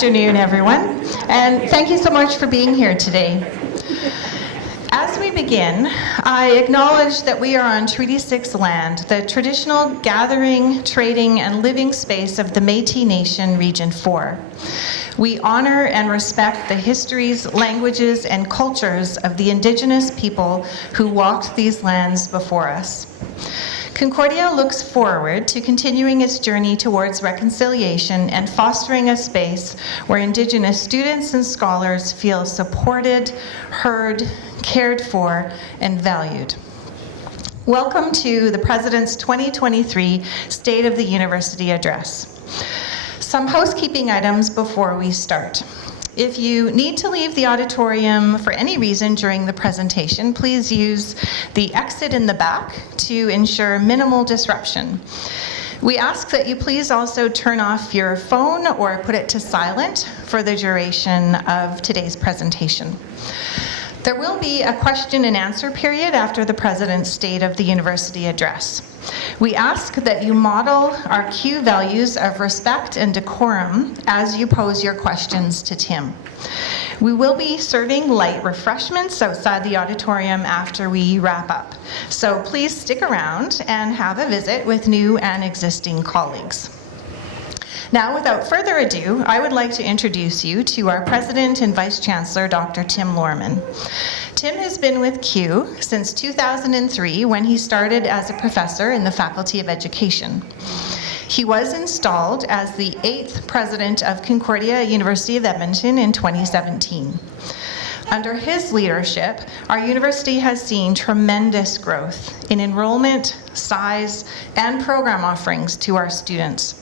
afternoon, everyone, and thank you so much for being here today. As we begin, I acknowledge that we are on Treaty 6 land, the traditional gathering, trading, and living space of the Métis Nation, Region 4. We honor and respect the histories, languages, and cultures of the Indigenous people who walked these lands before us. Concordia looks forward to continuing its journey towards reconciliation and fostering a space where Indigenous students and scholars feel supported, heard, cared for, and valued. Welcome to the President's 2023 State of the University Address. Some housekeeping items before we start. If you need to leave the auditorium for any reason during the presentation, please use the exit in the back to ensure minimal disruption. We ask that you please also turn off your phone or put it to silent for the duration of today's presentation. There will be a question and answer period after the President's State of the University Address. We ask that you model our Q values of respect and decorum as you pose your questions to Tim. We will be serving light refreshments outside the auditorium after we wrap up. So please stick around and have a visit with new and existing colleagues. Now, without further ado, I would like to introduce you to our President and Vice-Chancellor, Dr. Tim Loreman. Tim has been with CUE since 2003 when he started as a professor in the Faculty of Education. He was installed as the 8th President of Concordia, University of Edmonton in 2017. Under his leadership, our university has seen tremendous growth in enrollment, size, and program offerings to our students.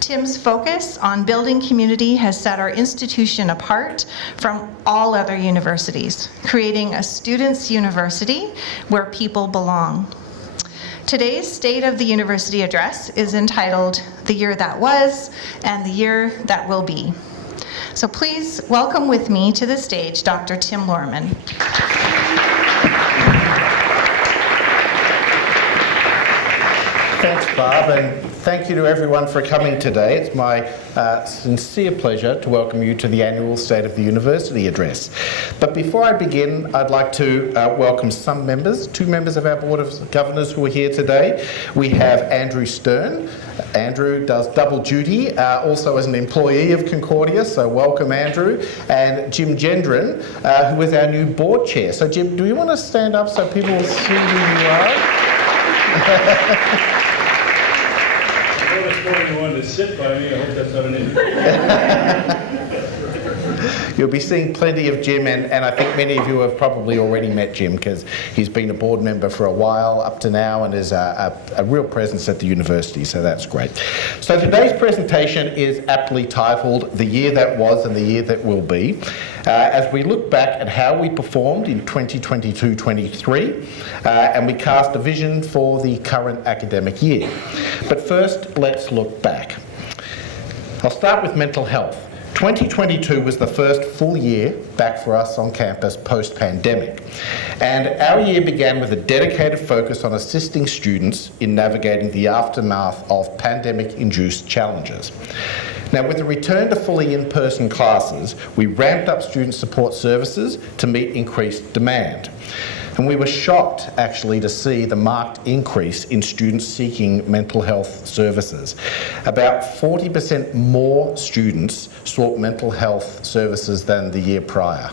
Tim's focus on building community has set our institution apart from all other universities, creating a students' university where people belong. Today's State of the University Address is entitled The Year That Was and the Year That Will Be. So please welcome with me to the stage Dr. Tim Loreman. Thanks, Barb, and thank you to everyone for coming today. It's my sincere pleasure to welcome you to the annual State of the University Address. But before I begin, I'd like to welcome some members, 2 members of our Board of Governors who are here today. We have Andrew Stern. Andrew does double duty, also as an employee of Concordia, so welcome, Andrew. And Jim Gendron, who is our new board chair. So Jim, do you want to stand up so people will see who you are? You wanted to sit by me. I hope that's not an issue. You'll be seeing plenty of Jim, and I think many of you have probably already met Jim because he's been a board member for a while up to now and is a real presence at the university, so that's great. So today's presentation is aptly titled The Year That Was and the Year That Will Be, as we look back at how we performed in 2022-23 and we cast a vision for the current academic year. But first, let's look back. I'll start with mental health. 2022 was the first full year back for us on campus post-pandemic. And our year began with a dedicated focus on assisting students in navigating the aftermath of pandemic-induced challenges. Now, with the return to fully in-person classes, we ramped up student support services to meet increased demand. And we were shocked, actually, to see the marked increase in students seeking mental health services. About 40% more students sought mental health services than the year prior.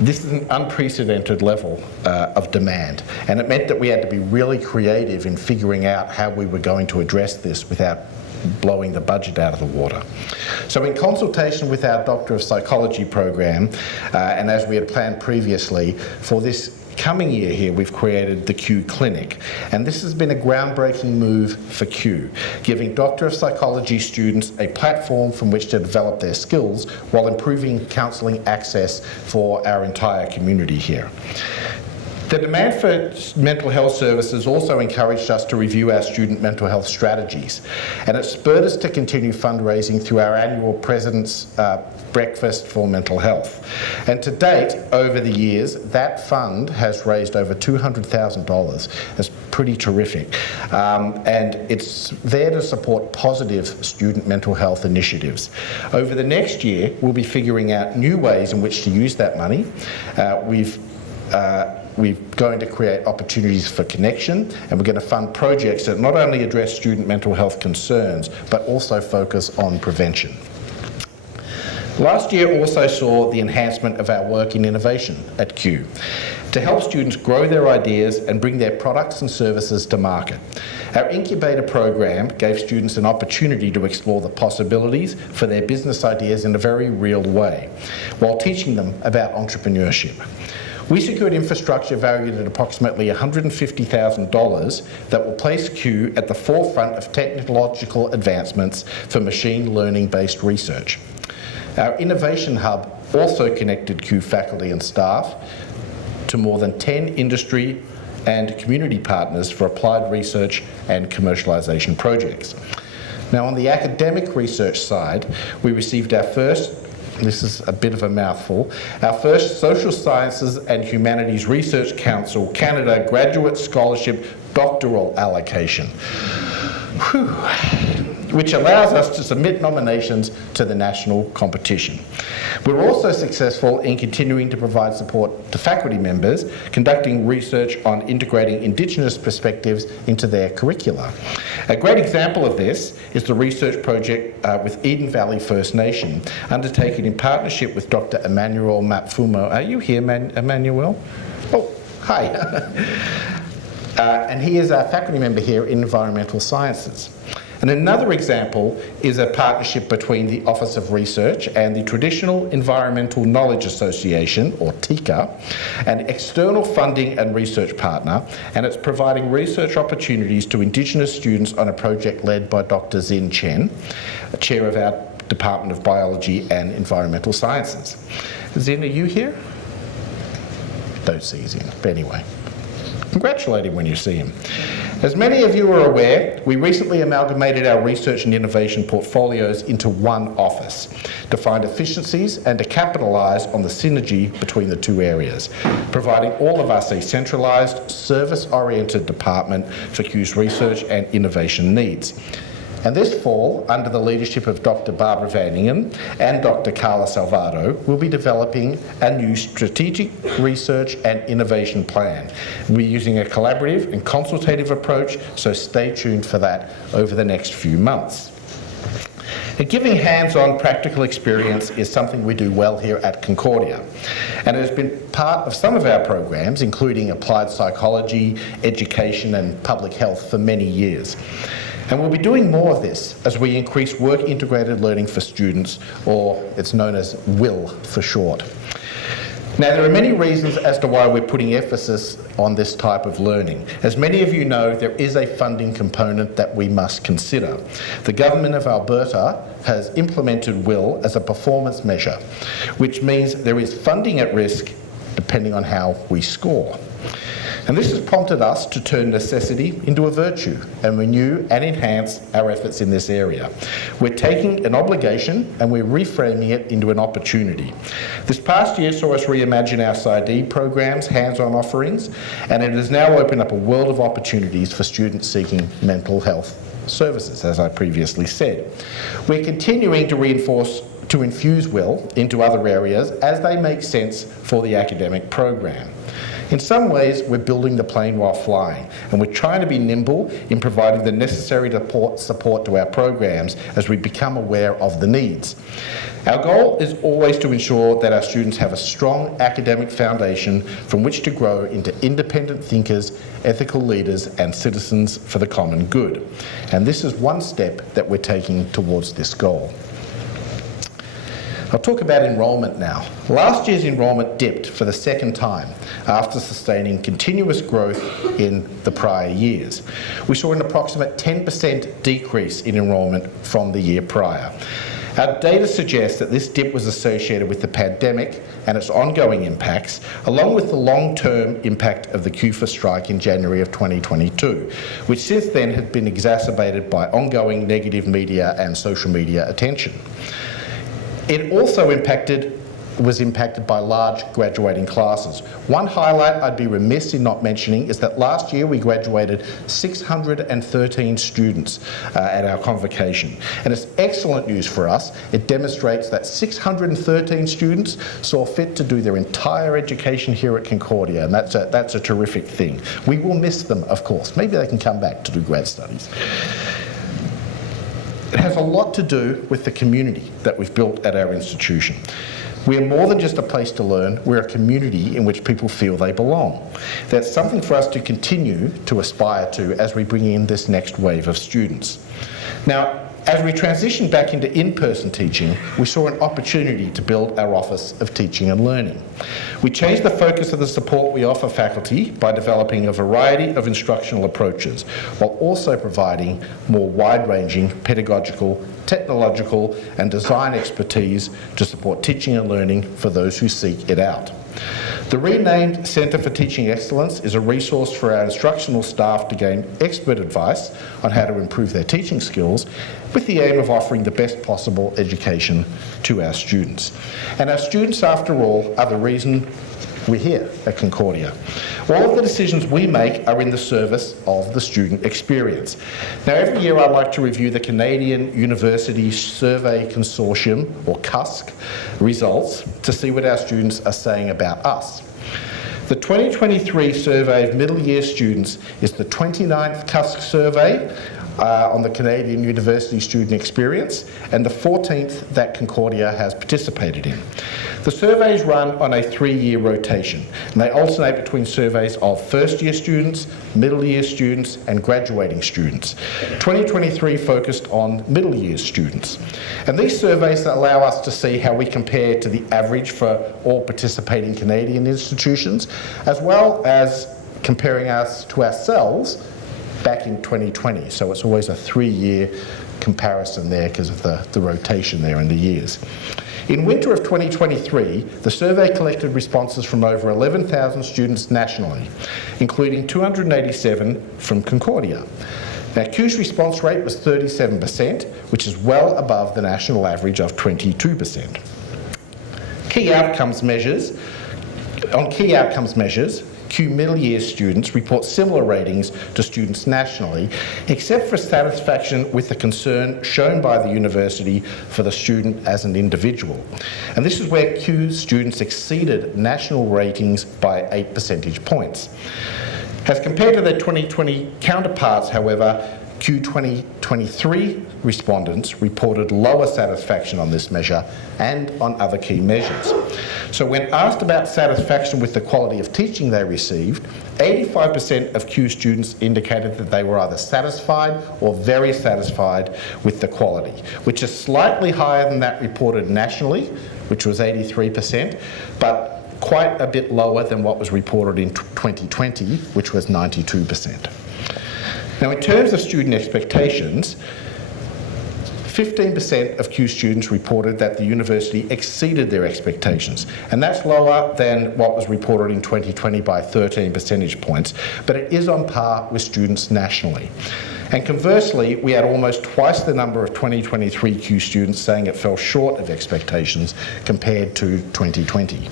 This is an unprecedented level of demand, and it meant that we had to be really creative in figuring out how we were going to address this without blowing the budget out of the water. So in consultation with our Doctor of Psychology program, and as we had planned previously, for this coming year here, we've created the CUE Clinic, and this has been a groundbreaking move for CUE, giving Doctor of Psychology students a platform from which to develop their skills while improving counselling access for our entire community here. The demand for mental health services also encouraged us to review our student mental health strategies, and it spurred us to continue fundraising through our annual President's Breakfast for Mental Health. And to date, over the years, that fund has raised over $200,000. That's pretty terrific. And it's there to support positive student mental health initiatives. Over the next year, we'll be figuring out new ways in which to use that money. We're going to create opportunities for connection, and we're going to fund projects that not only address student mental health concerns, but also focus on prevention. Last year also saw the enhancement of our work in innovation at Kew to help students grow their ideas and bring their products and services to market. Our incubator program gave students an opportunity to explore the possibilities for their business ideas in a very real way, while teaching them about entrepreneurship. We secured infrastructure valued at approximately $150,000 that will place Kew at the forefront of technological advancements for machine learning-based research. Our Innovation Hub also connected Kew faculty and staff to more than 10 industry and community partners for applied research and commercialisation projects. Now, on the academic research side, we received our first, this is a bit of a mouthful, our first Social Sciences and Humanities Research Council Canada Graduate Scholarship Doctoral allocation. Whew. Which allows us to submit nominations to the national competition. We're also successful in continuing to provide support to faculty members, conducting research on integrating Indigenous perspectives into their curricula. A great example of this is the research project with Eden Valley First Nation, undertaken in partnership with Dr. Emmanuel Mapfumo. Are you here, Emmanuel? Oh, hi. And he is a faculty member here in Environmental Sciences. And another example is a partnership between the Office of Research and the Traditional Environmental Knowledge Association, or TICA, an external funding and research partner, and it's providing research opportunities to Indigenous students on a project led by Dr. Xin Chen, chair of our Department of Biology and Environmental Sciences. Xin, are you here? Don't see Xin, but anyway. Congratulate him when you see him. As many of you are aware, we recently amalgamated our research and innovation portfolios into one office to find efficiencies and to capitalise on the synergy between the two areas, providing all of us a centralised, service-oriented department for Kew's research and innovation needs. And this fall, under the leadership of Dr. Barbara Van Ingen and Dr. Carla Salvado, we'll be developing a new strategic research and innovation plan. We're using a collaborative and consultative approach, so stay tuned for that over the next few months. And giving hands-on practical experience is something we do well here at Concordia, and it has been part of some of our programs, including applied psychology, education and public health for many years. And we'll be doing more of this as we increase work-integrated learning for students, or it's known as WIL for short. Now, there are many reasons as to why we're putting emphasis on this type of learning. As many of you know, there is a funding component that we must consider. The Government of Alberta has implemented WIL as a performance measure, which means there is funding at risk depending on how we score. And this has prompted us to turn necessity into a virtue and renew and enhance our efforts in this area. We're taking an obligation and we're reframing it into an opportunity. This past year saw us reimagine our PsyD programs, hands-on offerings, and it has now opened up a world of opportunities for students seeking mental health services, as I previously said. We're continuing to infuse WIL into other areas as they make sense for the academic program. In some ways, we're building the plane while flying, and we're trying to be nimble in providing the necessary support to our programs as we become aware of the needs. Our goal is always to ensure that our students have a strong academic foundation from which to grow into independent thinkers, ethical leaders, and citizens for the common good. And this is one step that we're taking towards this goal. I'll talk about enrolment now. Last year's enrolment dipped for the second time after sustaining continuous growth in the prior years. We saw an approximate 10% decrease in enrolment from the year prior. Our data suggests that this dip was associated with the pandemic and its ongoing impacts, along with the long-term impact of the QFA strike in January of 2022, which since then had been exacerbated by ongoing negative media and social media attention. It also was impacted by large graduating classes. One highlight I'd be remiss in not mentioning is that last year we graduated 613 students at our convocation. And it's excellent news for us. It demonstrates that 613 students saw fit to do their entire education here at Concordia, and that's a terrific thing. We will miss them, of course. Maybe they can come back to do grad studies. It has a lot to do with the community that we've built at our institution. We are more than just a place to learn, we're a community in which people feel they belong. That's something for us to continue to aspire to as we bring in this next wave of students. Now, as we transition back into in-person teaching, we saw an opportunity to build our Office of Teaching and Learning. We changed the focus of the support we offer faculty by developing a variety of instructional approaches, while also providing more wide-ranging pedagogical, technological and design expertise to support teaching and learning for those who seek it out. The renamed Centre for Teaching Excellence is a resource for our instructional staff to gain expert advice on how to improve their teaching skills, with the aim of offering the best possible education to our students. And our students, after all, are the reason we're here at Concordia. All of the decisions we make are in the service of the student experience. Now, every year I like to review the Canadian University Survey Consortium, or CUSC, results to see what our students are saying about us. The 2023 survey of middle year students is the 29th CUSC survey on the Canadian University student experience, and the 14th that Concordia has participated in. The surveys run on a 3-year rotation, and they alternate between surveys of first-year students, middle-year students, and graduating students. 2023 focused on middle-year students. And these surveys allow us to see how we compare to the average for all participating Canadian institutions, as well as comparing us to ourselves back in 2020. So it's always a 3-year comparison there because of the rotation there in the years. In winter of 2023, the survey collected responses from over 11,000 students nationally, including 287 from Concordia. Now, CU's response rate was 37%, which is well above the national average of 22%. Key outcomes measures. On key outcomes measures, CU middle year students report similar ratings to students nationally, except for satisfaction with the concern shown by the university for the student as an individual. And this is where CU students exceeded national ratings by 8 percentage points. As compared to their 2020 counterparts, however, CU 2023 respondents reported lower satisfaction on this measure and on other key measures. So when asked about satisfaction with the quality of teaching they received, 85% of CU students indicated that they were either satisfied or very satisfied with the quality, which is slightly higher than that reported nationally, which was 83%, but quite a bit lower than what was reported in 2020, which was 92%. Now, in terms of student expectations, 15% of CU students reported that the university exceeded their expectations, and that's lower than what was reported in 2020 by 13 percentage points, but it is on par with students nationally. And conversely, we had almost twice the number of 2023 CU students saying it fell short of expectations compared to 2020.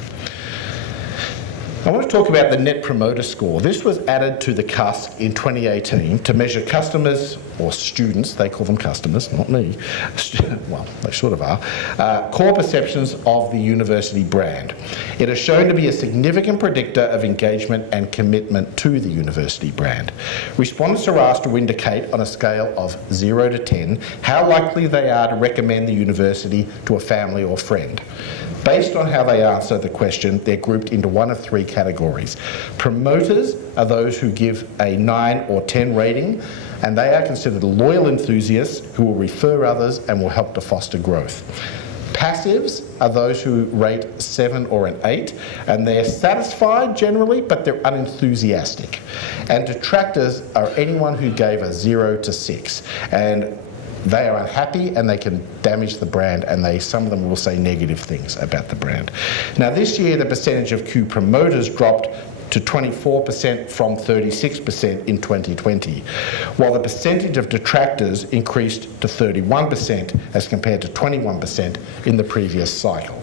I want to talk about the Net Promoter Score. This was added to the CUSC in 2018 to measure customers, or students, they call them customers, not me, well, they sort of are, core perceptions of the university brand. It is shown to be a significant predictor of engagement and commitment to the university brand. Respondents are asked to indicate on a scale of 0 to 10 how likely they are to recommend the university to a family or friend. Based on how they answer the question, they're grouped into one of 3 categories. Promoters are those who give a 9 or 10 rating, and they are considered loyal enthusiasts who will refer others and will help to foster growth. Passives are those who rate 7 or an 8, and they're satisfied generally, but they're unenthusiastic. And detractors are anyone who gave a 0 to 6. And they are unhappy and they can damage the brand, and some of them will say negative things about the brand. Now this year the percentage of Q promoters dropped to 24% from 36% in 2020, while the percentage of detractors increased to 31% as compared to 21% in the previous cycle.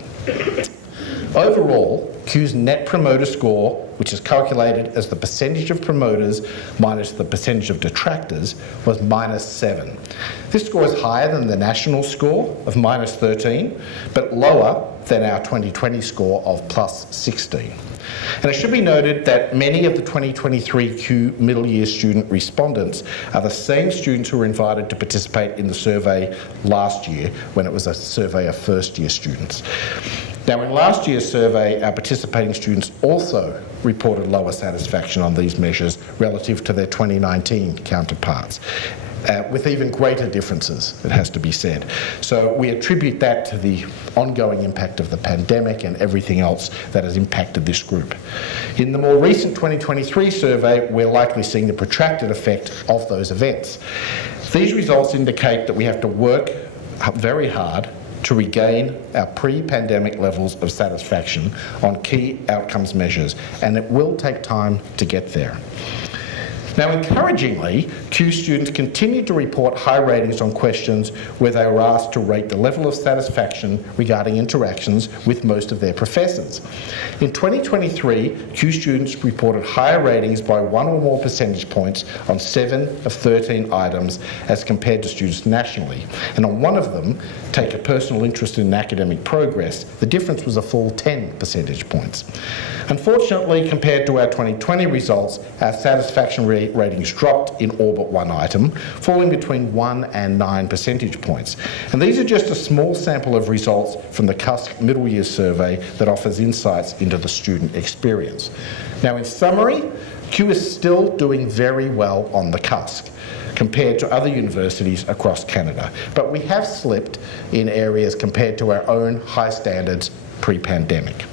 Overall, Q's net promoter score, which is calculated as the percentage of promoters minus the percentage of detractors, was -7. This score is higher than the national score of -13, but lower than our 2020 score of +16. And it should be noted that many of the 2023 Q middle year student respondents are the same students who were invited to participate in the survey last year when it was a survey of first year students. Now, in last year's survey, our participating students also reported lower satisfaction on these measures relative to their 2019 counterparts, with even greater differences, it has to be said. So we attribute that to the ongoing impact of the pandemic and everything else that has impacted this group. In the more recent 2023 survey, we're likely seeing the protracted effect of those events. These results indicate that we have to work very hard to regain our pre-pandemic levels of satisfaction on key outcomes measures, and it will take time to get there. Now, encouragingly, Q students continued to report high ratings on questions where they were asked to rate the level of satisfaction regarding interactions with most of their professors. In 2023, Q students reported higher ratings by 1 or more percentage points on 7 of 13 items as compared to students nationally. And on one of them, take a personal interest in academic progress, the difference was a full 10 percentage points. Unfortunately, compared to our 2020 results, our satisfaction ratings dropped in all but one item, falling between 1 and 9 percentage points. And these are just a small sample of results from the CUSC middle year survey that offers insights into the student experience. Now, in summary, Q is still doing very well on the CUSC compared to other universities across Canada, but we have slipped in areas compared to our own high standards pre-pandemic.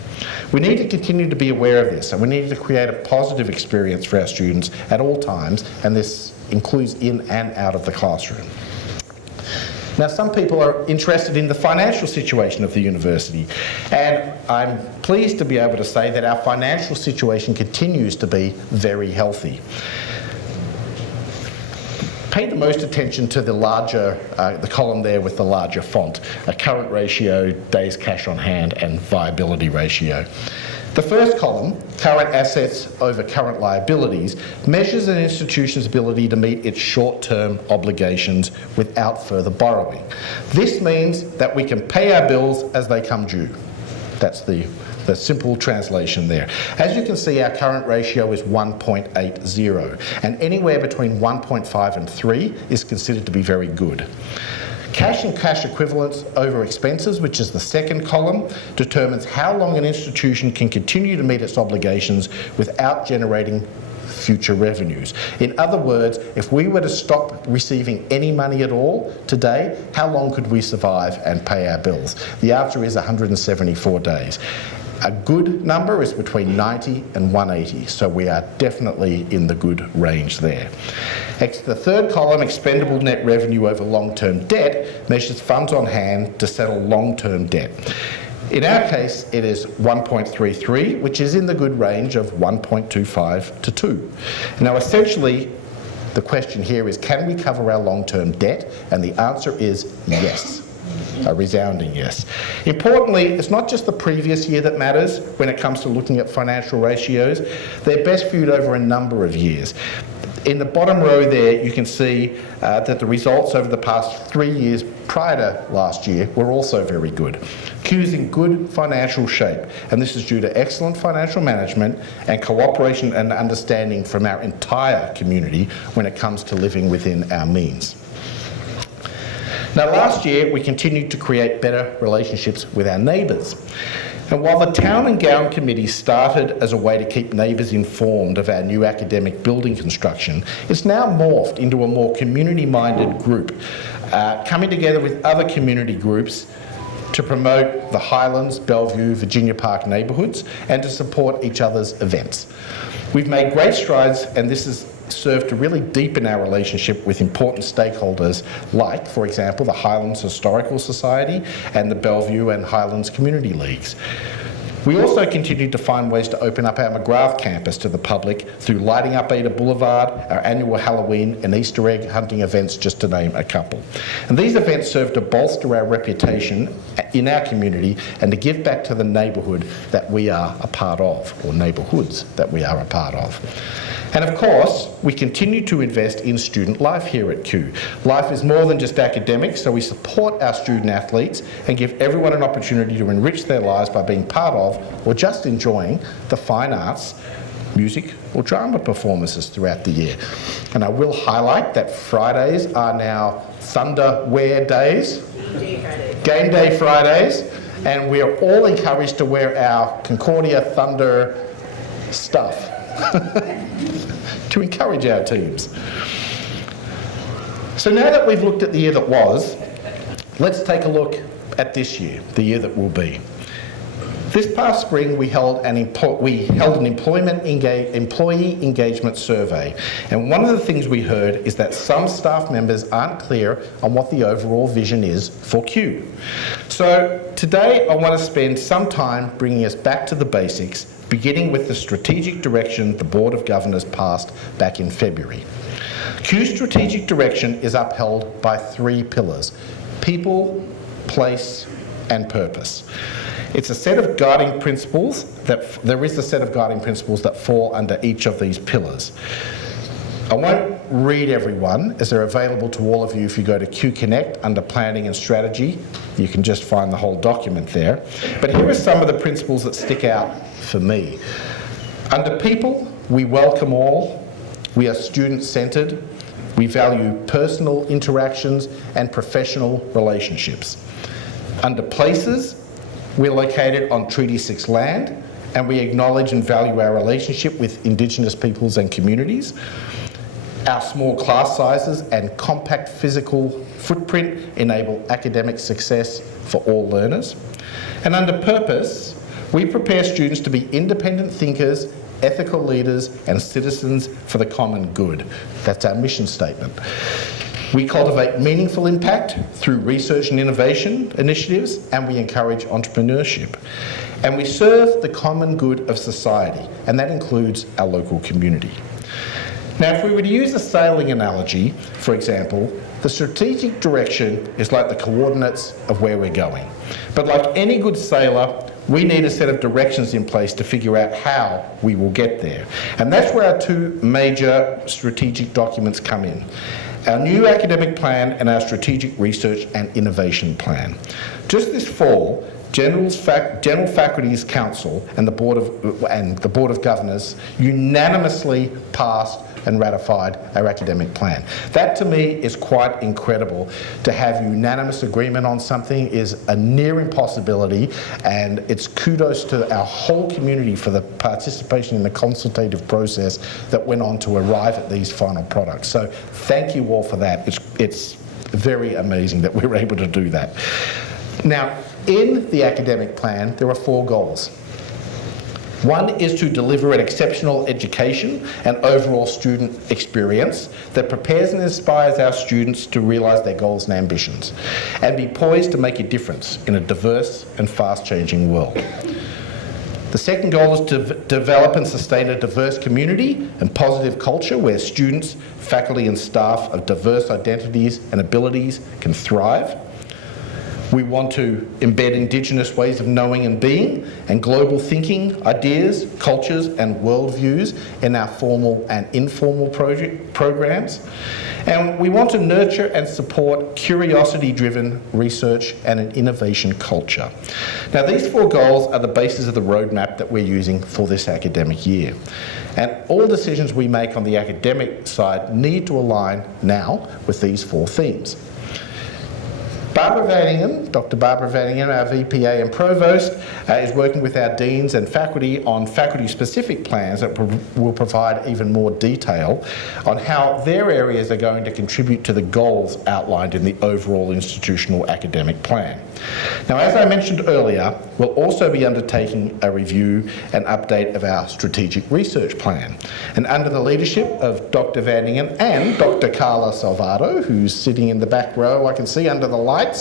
We need to continue to be aware of this, and we need to create a positive experience for our students at all times, and this includes in and out of the classroom. Now, some people are interested in the financial situation of the university, and I'm pleased to be able to say that our financial situation continues to be very healthy. Pay the most attention to the larger, the column there with the larger font, a current ratio, days cash on hand, and viability ratio. The first column, current assets over current liabilities, measures an institution's ability to meet its short-term obligations without further borrowing. This means that we can pay our bills as they come due. That's the simple translation there. As you can see, our current ratio is 1.80, and anywhere between 1.5 and 3 is considered to be very good. Cash and cash equivalents over expenses, which is the second column, determines how long an institution can continue to meet its obligations without generating future revenues. In other words, if we were to stop receiving any money at all today, how long could we survive and pay our bills? The answer is 174 days. A good number is between 90 and 180, so we are definitely in the good range there. The third column, expendable net revenue over long-term debt, measures funds on hand to settle long-term debt. In our case, it is 1.33, which is in the good range of 1.25 to 2. Now, essentially, the question here is, can we cover our long-term debt? And the answer is yes. A resounding yes. Importantly, it's not just the previous year that matters when it comes to looking at financial ratios. They're best viewed over a number of years. In the bottom row there, you can see that the results over the past 3 years prior to last year were also very good. Q's in good financial shape, and this is due to excellent financial management and cooperation and understanding from our entire community when it comes to living within our means. Now, last year, we continued to create better relationships with our neighbours. And while the Town and Gown Committee started as a way to keep neighbours informed of our new academic building construction, it's now morphed into a more community-minded group, coming together with other community groups to promote the Highlands, Bellevue, Virginia Park neighbourhoods and to support each other's events. We've made great strides, and this is serve to really deepen our relationship with important stakeholders like, for example, the Highlands Historical Society and the Bellevue and Highlands Community Leagues. We also continue to find ways to open up our McGrath campus to the public through lighting up Ada Boulevard, our annual Halloween and Easter egg hunting events, just to name a couple. And these events serve to bolster our reputation in our community and to give back to the neighbourhood that we are a part of, or neighbourhoods that we are a part of. And of course, we continue to invest in student life here at Kew. Life is more than just academics, so we support our student athletes and give everyone an opportunity to enrich their lives by being part of or just enjoying the fine arts, music or drama performances throughout the year. And I will highlight that Fridays are now Thunderwear days, Game Day Fridays, and we are all encouraged to wear our Concordia Thunder stuff to encourage our teams. So now that we've looked at the year that was, let's take a look at this year, the year that will be. This past spring, we held an employee engagement survey, and one of the things we heard is that some staff members aren't clear on what the overall vision is for Kew. So today, I want to spend some time bringing us back to the basics, beginning with the strategic direction the Board of Governors passed back in February. Kew's strategic direction is upheld by 3 pillars: people, place, and purpose. It's a set of guiding principles there is a set of guiding principles that fall under each of these pillars. I won't read everyone, as they're available to all of you if you go to Kew Connect under Planning and Strategy. You can just find the whole document there. But here are some of the principles that stick out for me. Under people, we welcome all. We are student-centred. We value personal interactions and professional relationships. Under places, we're located on Treaty 6 land, and we acknowledge and value our relationship with Indigenous peoples and communities. Our small class sizes and compact physical footprint enable academic success for all learners. And under purpose, we prepare students to be independent thinkers, ethical leaders, and citizens for the common good. That's our mission statement. We cultivate meaningful impact through research and innovation initiatives, and we encourage entrepreneurship. And we serve the common good of society, and that includes our local community. Now, if we were to use a sailing analogy, for example, the strategic direction is like the coordinates of where we're going. But like any good sailor, we need a set of directions in place to figure out how we will get there. And that's where our 2 major strategic documents come in: our new academic plan and our strategic research and innovation plan. Just this fall, General Faculties Council and the Board of Governors unanimously passed and ratified our academic plan. That to me is quite incredible. To have unanimous agreement on something is a near impossibility, and it's kudos to our whole community for the participation in the consultative process that went on to arrive at these final products. So thank you all for that. It's very amazing that we were able to do that. Now, in the academic plan, there are 4 goals. One is to deliver an exceptional education and overall student experience that prepares and inspires our students to realise their goals and ambitions, and be poised to make a difference in a diverse and fast-changing world. The second goal is to develop and sustain a diverse community and positive culture where students, faculty and staff of diverse identities and abilities can thrive. We want to embed Indigenous ways of knowing and being and global thinking, ideas, cultures and worldviews in our formal and informal programs. And we want to nurture and support curiosity-driven research and an innovation culture. Now, these 4 goals are the basis of the roadmap that we're using for this academic year. And all decisions we make on the academic side need to align now with these 4 themes. But Barbara Vanningen, Dr. Barbara Vanningen, our VPA and Provost, is working with our deans and faculty on faculty-specific plans that will provide even more detail on how their areas are going to contribute to the goals outlined in the overall institutional academic plan. Now, as I mentioned earlier, we'll also be undertaking a review and update of our strategic research plan. And under the leadership of Dr. Vanningen and Dr. Carla Salvato, who's sitting in the back row, I can see under the lights,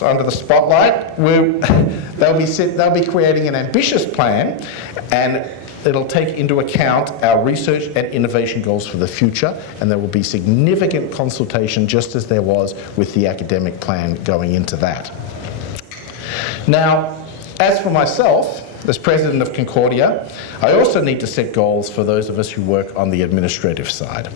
under the spotlight, they'll be creating an ambitious plan, and it'll take into account our research and innovation goals for the future, and there will be significant consultation, just as there was with the academic plan going into that. Now, as for myself, as President of Concordia, I also need to set goals for those of us who work on the administrative side.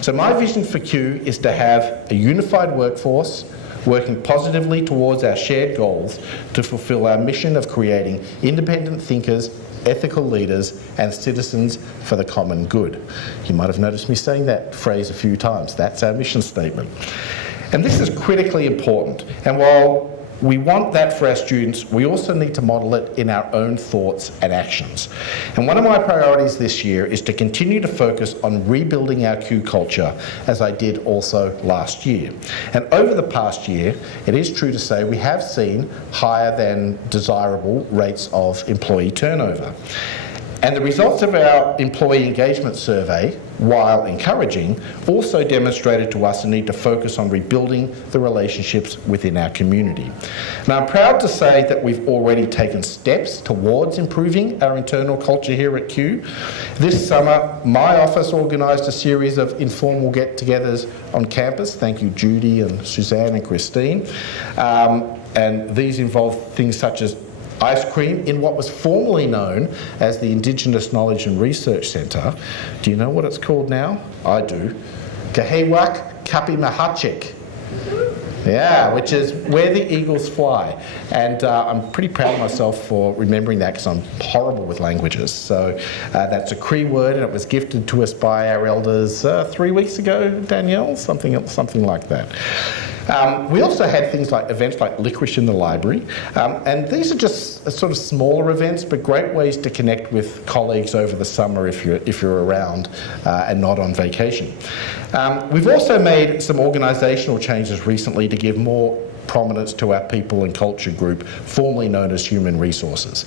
So my vision for Q is to have a unified workforce working positively towards our shared goals to fulfil our mission of creating independent thinkers, ethical leaders and citizens for the common good. You might have noticed me saying that phrase a few times. That's our mission statement. And this is critically important. And while we want that for our students, we also need to model it in our own thoughts and actions. And one of my priorities this year is to continue to focus on rebuilding our Q culture, as I did also last year. And over the past year, it is true to say we have seen higher than desirable rates of employee turnover. And the results of our employee engagement survey, while encouraging, also demonstrated to us a need to focus on rebuilding the relationships within our community. Now, I'm proud to say that we've already taken steps towards improving our internal culture here at Q. This summer, my office organised a series of informal get-togethers on campus. Thank you, Judy and Suzanne and Christine. And these involved things such as ice cream in what was formerly known as the Indigenous Knowledge and Research Centre. Do you know what it's called now? I do. Kahewak Kapimahachik. Yeah, which is where the eagles fly. And I'm pretty proud of myself for remembering that, because I'm horrible with languages. So that's a Cree word, and it was gifted to us by our elders 3 weeks ago, Danielle, something like that. We also had things like events like Licorice in the Library, and these are just sort of smaller events, but great ways to connect with colleagues over the summer if you're around and not on vacation. We've also made some organisational changes recently to give more prominence to our People and Culture group, formerly known as Human Resources.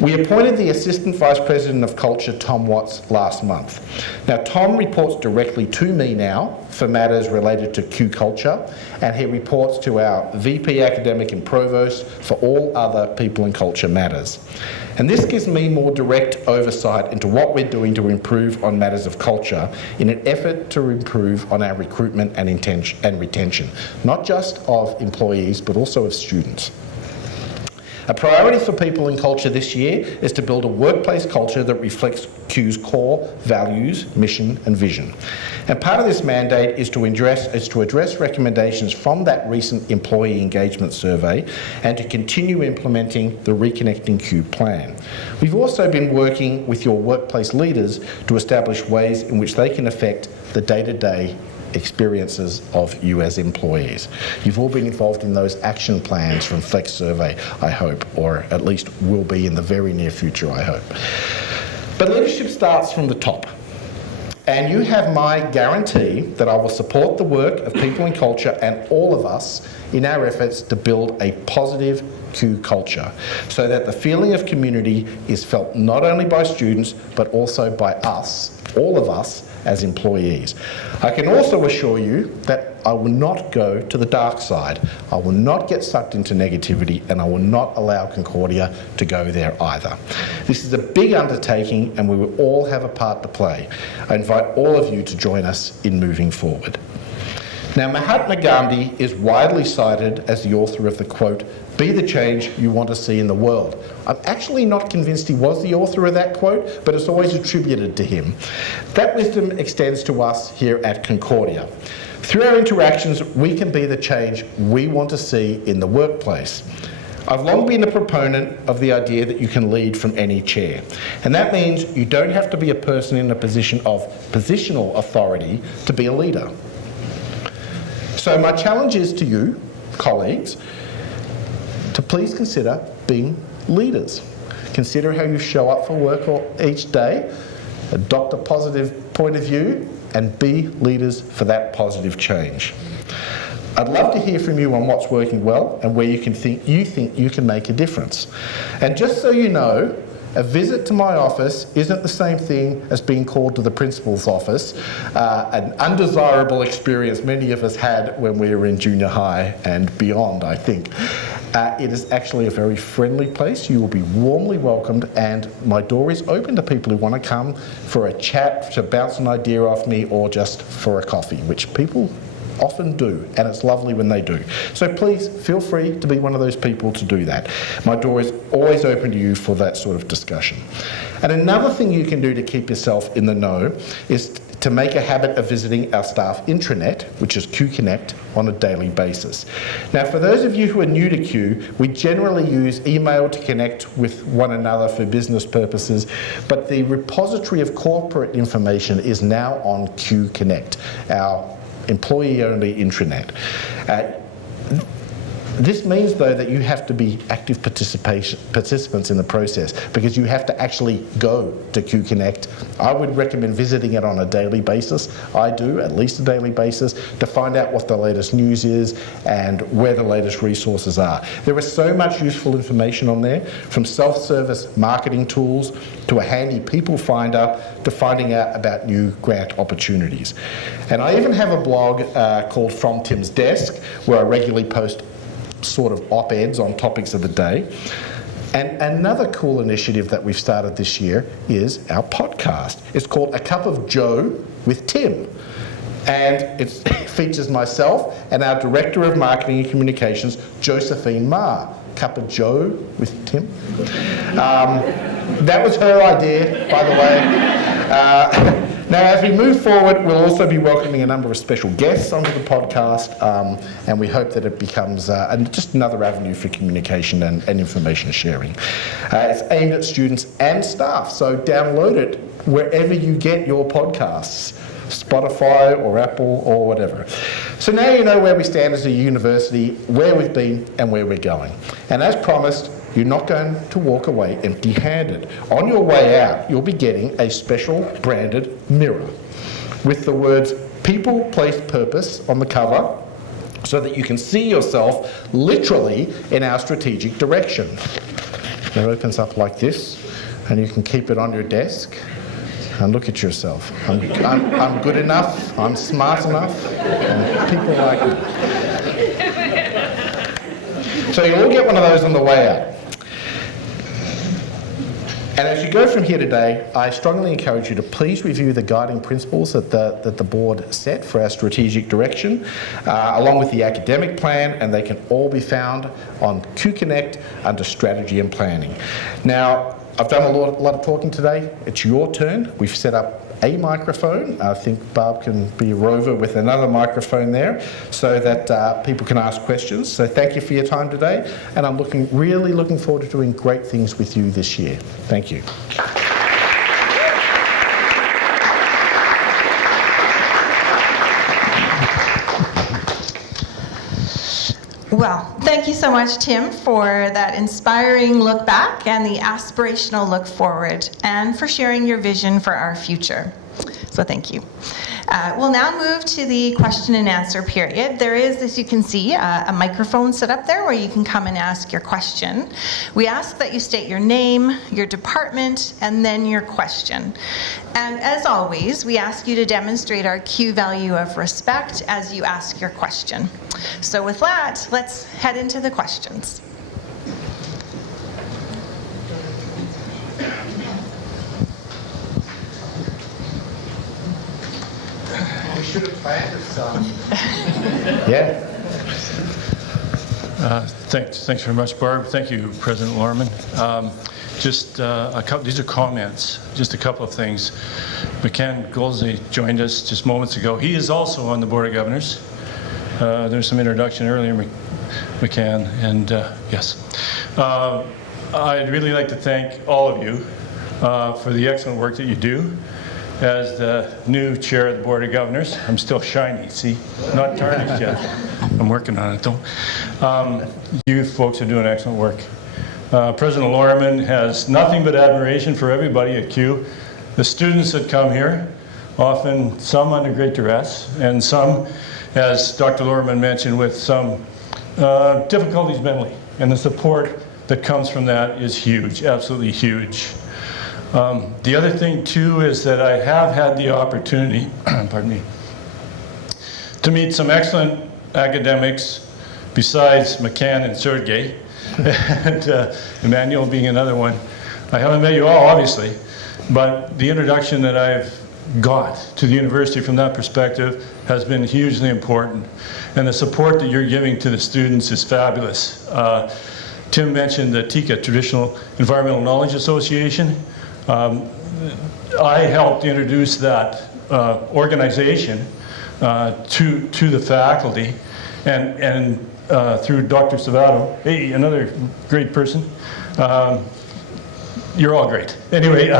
We appointed the Assistant Vice President of Culture, Tom Watts, last month. Now, Tom reports directly to me now for matters related to Q Culture, and he reports to our VP Academic and Provost for all other People and Culture matters. And this gives me more direct oversight into what we're doing to improve on matters of culture in an effort to improve on our recruitment and retention, not just of employees, but also of students. A priority for People and Culture this year is to build a workplace culture that reflects Q's core values, mission and vision. And part of this mandate is to address recommendations from that recent employee engagement survey and to continue implementing the Reconnecting Q plan. We've also been working with your workplace leaders to establish ways in which they can affect the day-to-day experiences of you as employees. You've all been involved in those action plans from Flex Survey, I hope, or at least will be in the very near future, I hope. But leadership starts from the top. And you have my guarantee that I will support the work of People and Culture and all of us in our efforts to build a positive Q culture, so that the feeling of community is felt not only by students, but also by us, all of us, as employees. I can also assure you that I will not go to the dark side. I will not get sucked into negativity, and I will not allow Concordia to go there either. This is a big undertaking, and we will all have a part to play. I invite all of you to join us in moving forward. Now, Mahatma Gandhi is widely cited as the author of the quote, "Be the change you want to see in the world." I'm actually not convinced he was the author of that quote, but it's always attributed to him. That wisdom extends to us here at Concordia. Through our interactions, we can be the change we want to see in the workplace. I've long been a proponent of the idea that you can lead from any chair. And that means you don't have to be a person in a position of positional authority to be a leader. So my challenge is to you, colleagues to please consider being leaders. Consider how you show up for work each day, adopt a positive point of view, and be leaders for that positive change. I'd love to hear from you on what's working well and where you think you can make a difference. And just so you know, a visit to my office isn't the same thing as being called to the principal's office, an undesirable experience many of us had when we were in junior high and beyond, I think. It is actually a very friendly place. You will be warmly welcomed, and my door is open to people who want to come for a chat, to bounce an idea off me, or just for a coffee, which people often do, and it's lovely when they do. So please feel free to be one of those people to do that. My door is always open to you for that sort of discussion. And another thing you can do to keep yourself in the know is to make a habit of visiting our staff intranet, which is Q Connect, on a daily basis. Now, for those of you who are new to Q, we generally use email to connect with one another for business purposes, but the repository of corporate information is now on Q Connect, our employee-only intranet. This means, though, that you have to be active participants in the process, because you have to actually go to Q Connect. I would recommend visiting it on a daily basis. I do, at least a daily basis, to find out what the latest news is and where the latest resources are. There is so much useful information on there, from self-service marketing tools to a handy people finder to finding out about new grant opportunities. And I even have a blog called From Tim's Desk, where I regularly post sort of op-eds on topics of the day. And another cool initiative that we've started this year is our podcast. It's called A Cup of Joe with Tim. And it features myself and our Director of Marketing and Communications, Josephine Ma. Cup of Joe with Tim. That was her idea, by the way. Now, as we move forward, we'll also be welcoming a number of special guests onto the podcast, and we hope that it becomes just another avenue for communication and information sharing. It's aimed at students and staff, so download it wherever you get your podcasts, Spotify or Apple or whatever. So now you know where we stand as a university, where we've been and where we're going. And as promised, you're not going to walk away empty-handed. On your way out, you'll be getting a special branded mirror with the words People, Place, Purpose on the cover, so that you can see yourself literally in our strategic direction. It opens up like this, and you can keep it on your desk and look at yourself. I'm good enough, I'm smart enough, and people like me. So you'll all get one of those on the way out. And as you go from here today, I strongly encourage you to please review the guiding principles that the board set for our strategic direction, along with the academic plan, and they can all be found on Q Connect under strategy and planning. Now, I've done a lot of talking today. It's your turn. We've set up a microphone. I think Barb can be a rover with another microphone there, so that people can ask questions. So thank you for your time today, and I'm really looking forward to doing great things with you this year. Thank you. Well, thank you so much, Tim, for that inspiring look back and the aspirational look forward, and for sharing your vision for our future. So thank you. We'll now move to the question and answer period. There is, as you can see, a microphone set up there where you can come and ask your question. We ask that you state your name, your department, and then your question. And as always, we ask you to demonstrate our Q value of respect as you ask your question. So with that, let's head into the questions. We should have planned some. Yeah. Thanks very much, Barb. Thank you, President Loreman. Just a couple. These are comments. Just a couple of things. McCann Goldsey joined us just moments ago. He is also on the Board of Governors. There's some introduction earlier, McCann, and yes. I'd really like to thank all of you for the excellent work that you do. As the new chair of the Board of Governors, I'm still shiny, see? Not tarnished yet. I'm working on it, though. You folks are doing excellent work. President Loreman has nothing but admiration for everybody at Q. The students that come here, often some under great duress, and some, as Dr. Loreman mentioned, with some difficulties mentally. And the support that comes from that is huge, absolutely huge. The other thing, too, is that I have had the opportunity, pardon me, to meet some excellent academics besides McCann and Sergey, and Emmanuel being another one. I haven't met you all, obviously, but the introduction that I've got to the university from that perspective has been hugely important. And the support that you're giving to the students is fabulous. Tim mentioned the TICA, Traditional Environmental Knowledge Association. I helped introduce that organization to the faculty, and through Dr. Savato, hey, another great person. You're all great. Anyway,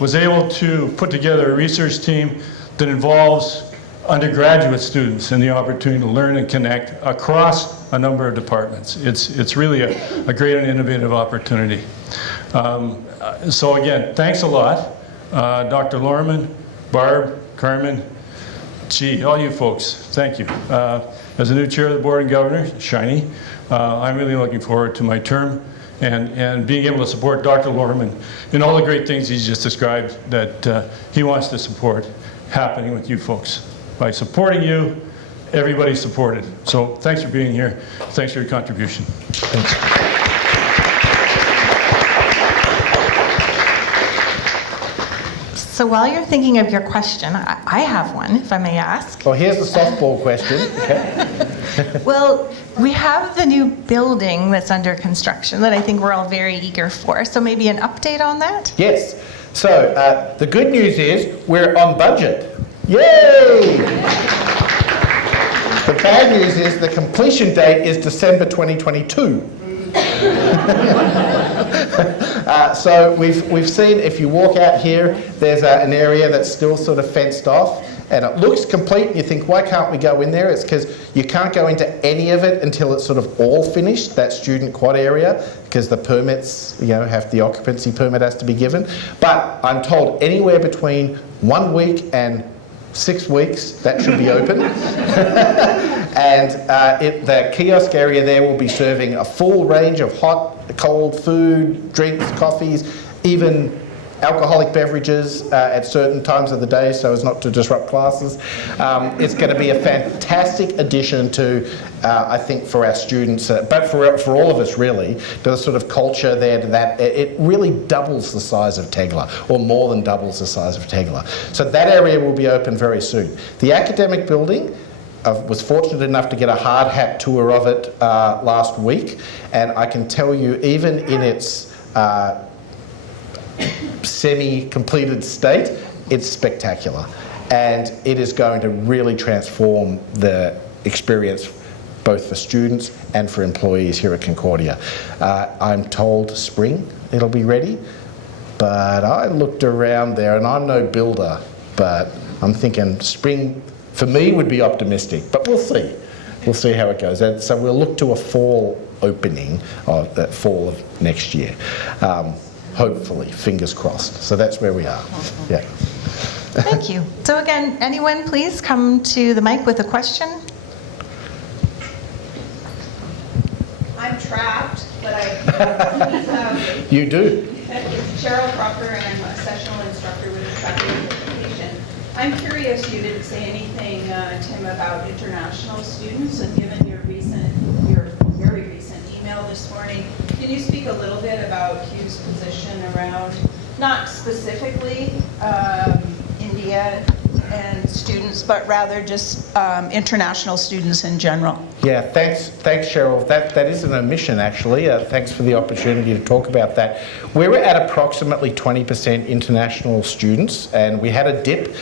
was able to put together a research team that involves undergraduate students and the opportunity to learn and connect across a number of departments. It's really a great and innovative opportunity. So again, thanks a lot. Dr. Loreman, Barb, Carmen, gee, all you folks, thank you. As a new chair of the board and governor, shiny, I'm really looking forward to my term and being able to support Dr. Loreman in all the great things he's just described that he wants to support happening with you folks. By supporting you, everybody's supported. So thanks for being here. Thanks for your contribution. Thanks. So while you're thinking of your question, I have one, if I may ask. Well, here's the softball question. Well, we have the new building that's under construction that I think we're all very eager for. So maybe an update on that? Yes. So the good news is we're on budget. Yay! The bad news is the completion date is December 2022. So we've seen, if you walk out here, there's an area that's still sort of fenced off, and it looks complete, and you think, why can't we go in there? It's because you can't go into any of it until it's sort of all finished, that student quad area, because the permits, the occupancy permit has to be given. But I'm told anywhere between 1 week and 6 weeks, that should be open. And the kiosk area there will be serving a full range of hot, cold food, drinks, coffees, even alcoholic beverages at certain times of the day so as not to disrupt classes. It's going to be a fantastic addition to, I think, for our students, but for all of us really, to the sort of culture there, that it really doubles the size of Tegla, or more than doubles the size of Tegla. So that area will be open very soon. The academic building, I was fortunate enough to get a hard hat tour of it last week, and I can tell you, even in its semi-completed state, it's spectacular, and it is going to really transform the experience both for students and for employees here at Concordia. I'm told spring it'll be ready, but I looked around there, and I'm no builder, but I'm thinking spring for me would be optimistic, but we'll see. We'll see how it goes. And so we'll look to a fall opening of the fall of next year. Hopefully, fingers crossed. So that's where we are. Yeah. Thank you. So again, anyone please come to the mic with a question. I'm trapped, but I You do. Cheryl Cropper, and I'm a sessional instructor with the Faculty of Education. I'm curious, you didn't say anything, Tim, about international students, and given your very recent email this morning, can you speak a little bit about Q's position around, not specifically India and students, but rather just international students in general? Yeah, thanks Cheryl. That is an omission, actually. Thanks for the opportunity to talk about that. We're at approximately 20% international students, and we had a dip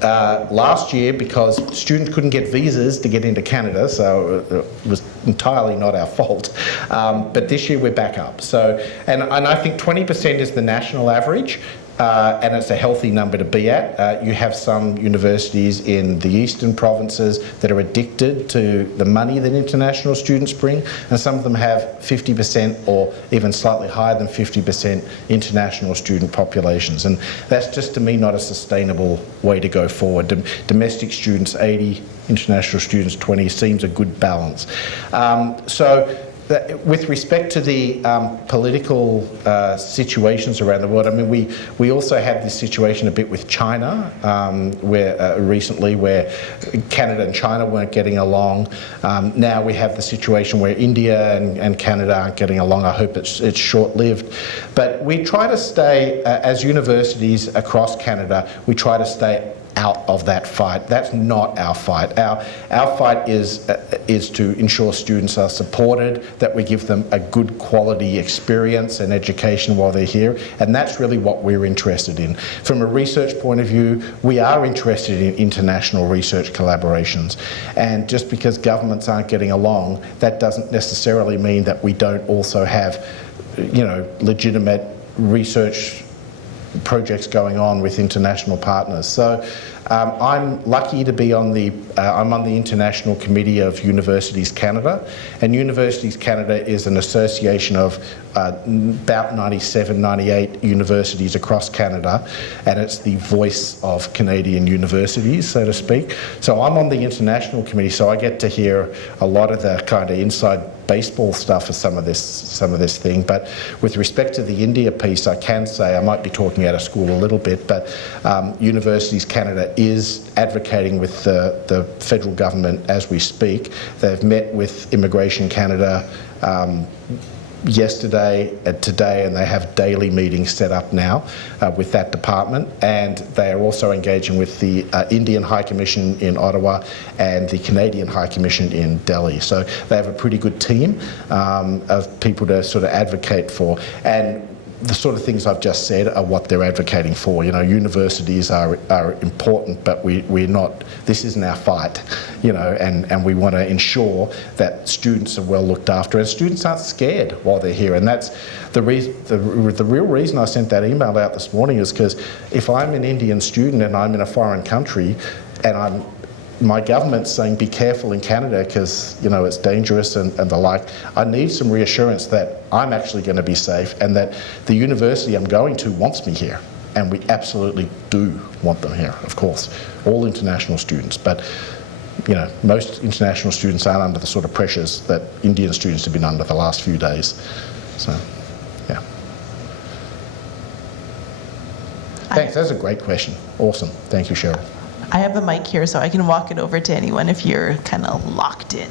last year because students couldn't get visas to get into Canada, so it was entirely not our fault. But this year we're back up. So, and I think 20% is the national average. and it's a healthy number to be at. You have some universities in the eastern provinces that are addicted to the money that international students bring, and some of them have 50% or even slightly higher than 50% international student populations, and that's just, to me, not a sustainable way to go forward. Domestic students 80, international students 20 seems a good balance. With respect to the political situations around the world, I mean, we also had this situation a bit with China, where recently where Canada and China weren't getting along. Now we have the situation where India and Canada aren't getting along. I hope it's short-lived. But we try to stay, as universities across Canada, we try to stay out of that fight. That's not our fight. Our fight is to ensure students are supported, that we give them a good quality experience and education while they're here, and that's really what we're interested in. From a research point of view, we are interested in international research collaborations, and just because governments aren't getting along, that doesn't necessarily mean that we don't also have, you know, legitimate research projects going on with international partners. So I'm lucky to be on the I'm on the International Committee of Universities Canada, and Universities Canada is an association of about 97, 98 universities across Canada, and it's the voice of Canadian universities, so to speak. So I'm on the International Committee, so I get to hear a lot of the kind of inside baseball stuff of some of this thing. But with respect to the India piece, I can say, I might be talking out of school a little bit, but Universities Canada is advocating with the federal government as we speak. They've met with Immigration Canada yesterday and today, and they have daily meetings set up now with that department, and they are also engaging with the Indian High Commission in Ottawa and the Canadian High Commission in Delhi. So they have a pretty good team of people to sort of advocate for, and the sort of things I've just said are what they're advocating for. You know, universities are important, but we're not, this isn't our fight, you know, and we want to ensure that students are well looked after, and students aren't scared while they're here. And that's the reason, the real reason I sent that email out this morning is because if I'm an Indian student and I'm in a foreign country and my government's saying be careful in Canada because, you know, it's dangerous and the like, I need some reassurance that I'm actually going to be safe and that the university I'm going to wants me here. And we absolutely do want them here, of course, all international students. But, you know, most international students aren't under the sort of pressures that Indian students have been under the last few days. So, yeah. Thanks, that's a great question. Awesome. Thank you, Cheryl. I have the mic here, so I can walk it over to anyone if you're kind of locked in.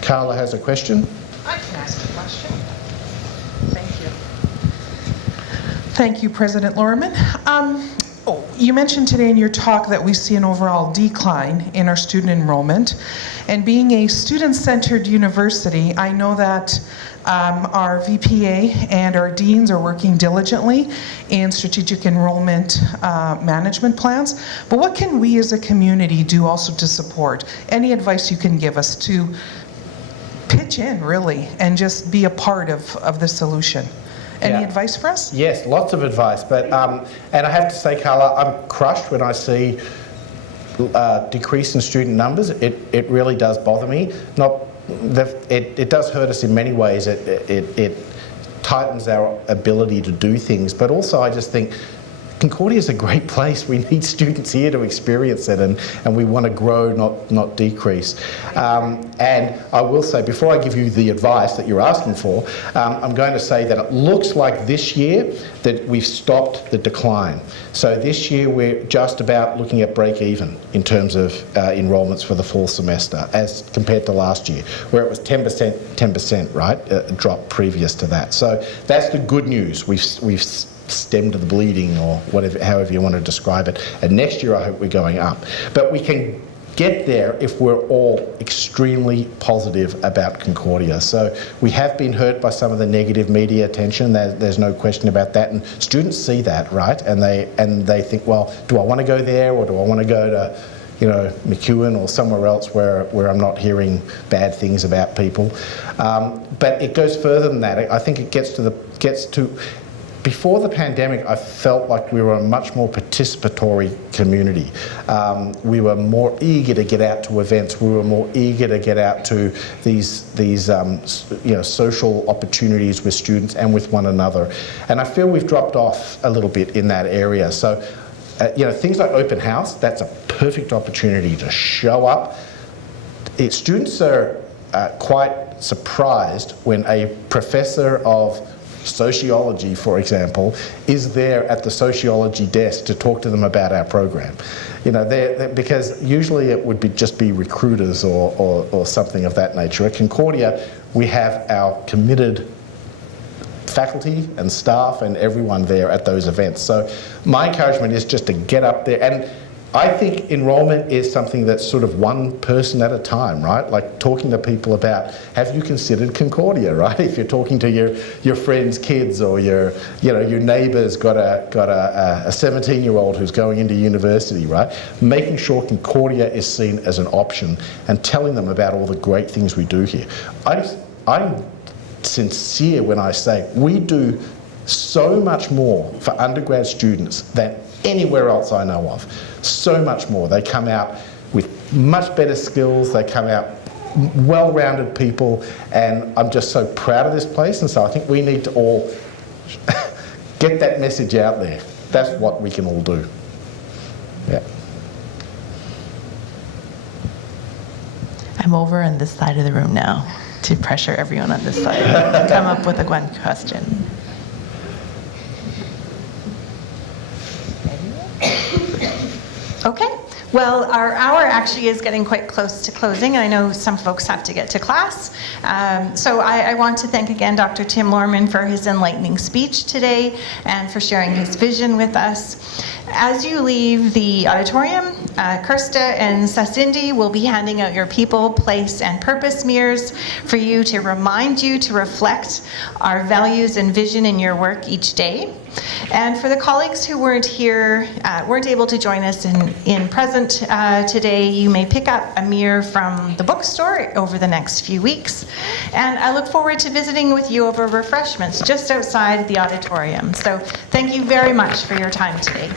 Carla has a question. I can ask a question. Thank you. Thank you, President Loreman. You mentioned today in your talk that we see an overall decline in our student enrollment. And being a student-centered university, I know that our VPA and our deans are working diligently in strategic enrollment management plans. But what can we as a community do also to support? Any advice you can give us to pitch in, really, and just be a part of the solution? Any advice for us? Yes, lots of advice. But and I have to say, Carla, I'm crushed when I see decrease in student numbers. It really does bother me. It does hurt us in many ways. It tightens our ability to do things. But also, I just think Concordia is a great place. We need students here to experience it, and we want to grow, not decrease. And I will say, before I give you the advice that you're asking for, I'm going to say that it looks like this year that we've stopped the decline. So this year we're just about looking at break even in terms of enrolments for the fall semester as compared to last year, where it was 10%, right? A drop previous to that. So that's the good news. We've stemmed the bleeding, or whatever, however you want to describe it. And next year I hope we're going up. But we can get there if we're all extremely positive about Concordia. So we have been hurt by some of the negative media attention. There's no question about that, and students see that, right? And they think, well, do I want to go there, or do I want to go to, McEwen or somewhere else where I'm not hearing bad things about people. But it goes further than that. I think it gets to before the pandemic, I felt like we were a much more participatory community. We were more eager to get out to events. We were more eager to get out to these social opportunities with students and with one another. And I feel we've dropped off a little bit in that area. So, things like open house, that's a perfect opportunity to show up. Students are quite surprised when a professor of sociology, for example, is there at the sociology desk to talk to them about our program. Because usually it would just be recruiters or something of that nature. At Concordia, we have our committed faculty and staff and everyone there at those events. So my encouragement is just to get up there. And I think enrolment is something that's sort of one person at a time, right? Like talking to people about, have you considered Concordia, right? If you're talking to your friends' kids or your neighbour's got a 17-year-old who's going into university, right? Making sure Concordia is seen as an option and telling them about all the great things we do here. I'm sincere when I say we do so much more for undergrad students than anywhere else I know of. So much more. They come out with much better skills, they come out well-rounded people, and I'm just so proud of this place, and so I think we need to all get that message out there. That's what we can all do. Yeah. I'm over on this side of the room now to pressure everyone on this side to come up with one question. Okay. Well, our hour actually is getting quite close to closing, and I know some folks have to get to class. So I want to thank again Dr. Tim Loreman for his enlightening speech today and for sharing his vision with us. As you leave the auditorium, Kirsta and Sasindi will be handing out your people, place, and purpose mirrors for you to remind you to reflect our values and vision in your work each day. And for the colleagues who weren't able to join us in present today, you may pick up a mirror from the bookstore over the next few weeks. And I look forward to visiting with you over refreshments just outside the auditorium. So thank you very much for your time today.